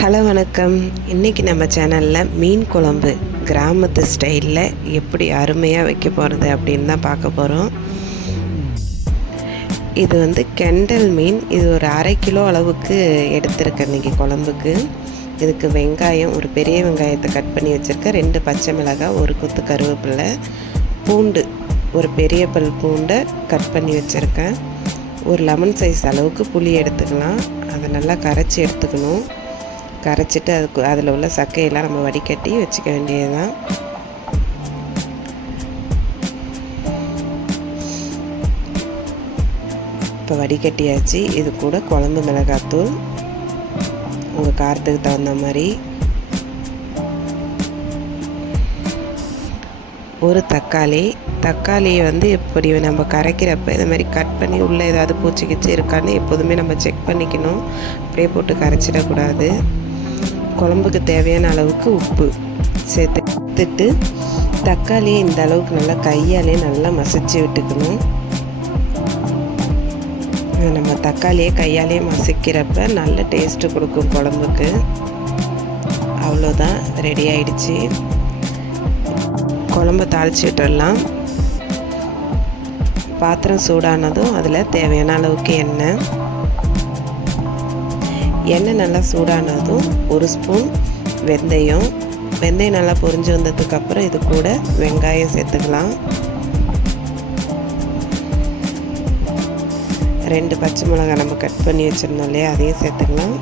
Hello வணக்கம். இன்றைக்கி நம்ம சேனலில் மீன் குழம்பு கிராமத்து ஸ்டைலில் எப்படி அருமையாக வைக்க போகிறது அப்படின்னு தான் பார்க்க போகிறோம். இது கெண்டல் மீன். இது ஒரு 1/2 கிலோ அளவுக்கு எடுத்திருக்கேன் இன்றைக்கி குழம்புக்கு. இதுக்கு வெங்காயம், ஒரு பெரிய வெங்காயத்தை கட் பண்ணி வச்சுருக்கேன், 2 பச்சை மிளகாய், ஒரு கொத்து கருவேப்பிலை, பூண்டு, ஒரு பெரிய பல் பூண்டை கட் பண்ணி வச்சுருக்கேன். ஒரு லெமன் சைஸ் அளவுக்கு புளி எடுத்துக்கலாம். அதை நல்லா கரைச்சி எடுத்துக்கணும். கரைச்சிட்டு அதில் உள்ள சக்கையெல்லாம் நம்ம வடிகட்டி வச்சுக்க வேண்டியது தான். இப்போ வடிகட்டியாச்சு. இது கூட குழம்பு மிளகாத்தூள் உங்கள் காரத்துக்கு தகுந்த மாதிரி, ஒரு தக்காளியை எப்படி நம்ம கரைக்கிறப்ப இந்த மாதிரி கட் பண்ணி உள்ளே ஏதாவது பூச்சி கிச்சி இருக்கான்னு எப்போதுமே நம்ம செக் பண்ணிக்கணும். அப்படியே போட்டு கரைச்சிடக்கூடாது. குழம்புக்கு தேவையான அளவுக்கு உப்பு சேர்த்துட்டு தக்காளியை இந்த அளவுக்கு நல்லா கையாலே நல்லா மசிச்சு விட்டுக்கணும். நம்ம தக்காளியை கையாலே மசிக்கிறப்ப நல்ல டேஸ்ட்டு கொடுக்கும் குழம்புக்கு. அவ்வளோதான், ரெடி ஆயிடுச்சு. குழம்பு தாளித்து விட்டுடலாம். பாத்திரம் சூடானதும் அதில் தேவையான அளவுக்கு எண்ணெய் நல்லா சூடானதும் 1 ஸ்பூன் வெந்தயம் நல்லா பொரிஞ்சு வந்ததுக்கப்புறம் இது கூட வெங்காயம் சேர்த்துக்கலாம். 2 பச்சை மிளகாய் நம்ம கட் பண்ணி வச்சுருந்தோம் இல்லையா, அதையும் சேர்த்துக்கலாம்.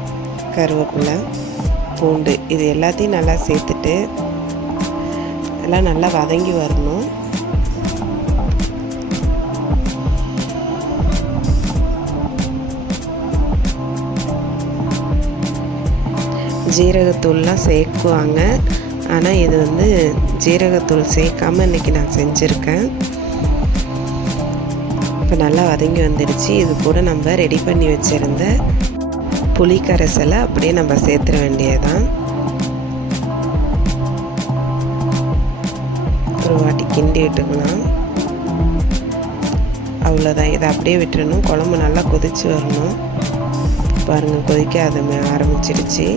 கருவேப்பிலை, பூண்டு, இது எல்லாத்தையும் நல்லா சேர்த்துட்டு எல்லாம் நல்லா வதங்கி வரணும். ஜீரகத்தூள்லாம் சேர்க்குவாங்க, ஆனால் இது ஜீரகத்தூள் சேர்க்காமல் இன்றைக்கி நான் செஞ்சுருக்கேன். இப்போ நல்லா வதங்கி வந்துடுச்சு. இது கூட நம்ம ரெடி பண்ணி வச்சுருந்த புளி கரைசலை அப்படியே நம்ம சேர்த்துட வேண்டியதுதான். ஒரு வாட்டி கிண்டி விட்டுக்கலாம். அவ்வளோதான், இதை அப்படியே விட்டுறணும். குழம்பு நல்லா கொதித்து வரணும். பாருங்கள், கொதிக்க ஆரம்பிச்சிடுச்சு.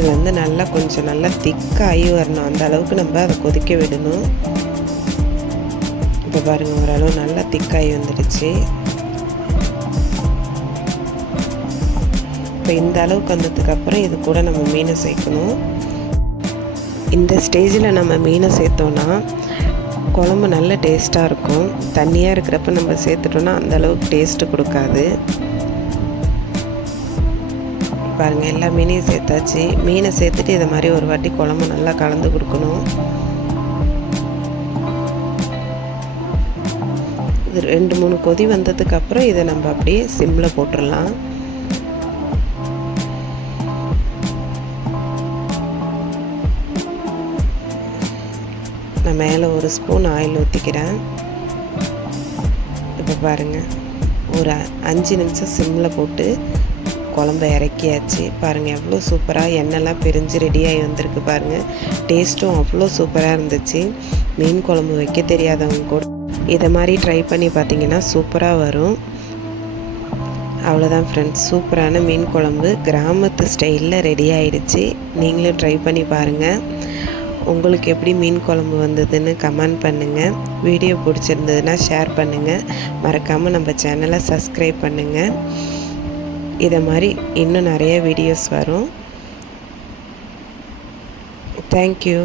இது நல்லா கொஞ்சம் நல்லா திக்காகி வரணும். அந்த அளவுக்கு நம்ம அதை கொதிக்க விடணும். இப்போ பாருங்கள், ஓரளவு நல்லா திக்காகி வந்துடுச்சு. இப்போ இந்த அளவுக்கு வந்ததுக்கப்புறம் இது கூட நம்ம மீனை சேர்க்கணும். இந்த ஸ்டேஜில் நம்ம மீனை சேர்த்தோன்னா குழம்பு நல்ல டேஸ்ட்டாக இருக்கும். தண்ணியாக இருக்கிறப்ப நம்ம சேர்த்துட்டோன்னா அந்த அளவுக்கு டேஸ்ட்டு கொடுக்காது. பாருங்கள், எல்லா மீனையும் சேர்த்தாச்சு. மீனை சேர்த்துட்டு இதை மாதிரி ஒரு வாட்டி குழம்பு நல்லா கலந்து கொடுக்கணும். இது 2-3 கொதி வந்ததுக்கப்புறம் இதை நம்ம அப்படியே சிம்மில் போட்டுடலாம். நான் மேலே 1 ஸ்பூன் ஆயில் ஊற்றிக்கிறேன். இப்போ பாருங்கள், ஒரு 5 நிமிஷம் சிம்மில் போட்டு குழம்பு இறக்கியாச்சு. பாருங்கள், எவ்வளோ சூப்பராக எண்ணெய்லாம் பிரிஞ்சு ரெடியாகி வந்திருக்கு. பாருங்கள், டேஸ்ட்டும் அவ்வளோ சூப்பராக இருந்துச்சு. மீன் குழம்பு வைக்க தெரியாதவங்க கூட இதை மாதிரி ட்ரை பண்ணி பார்த்தீங்கன்னா சூப்பராக வரும். அவ்வளோதான் ஃப்ரெண்ட்ஸ், சூப்பரான மீன் குழம்பு கிராமத்து ஸ்டைலில் ரெடி ஆகிடுச்சு. நீங்களும் ட்ரை பண்ணி பாருங்கள். உங்களுக்கு எப்படி மீன் குழம்பு வந்ததுன்னு கமெண்ட் பண்ணுங்கள். வீடியோ பிடிச்சிருந்ததுன்னா ஷேர் பண்ணுங்கள். மறக்காமல் நம்ம சேனலை சப்ஸ்கிரைப் பண்ணுங்கள். இதை மாதிரி இன்னும் நிறைய வீடியோஸ் வரும். தேங்க்யூ.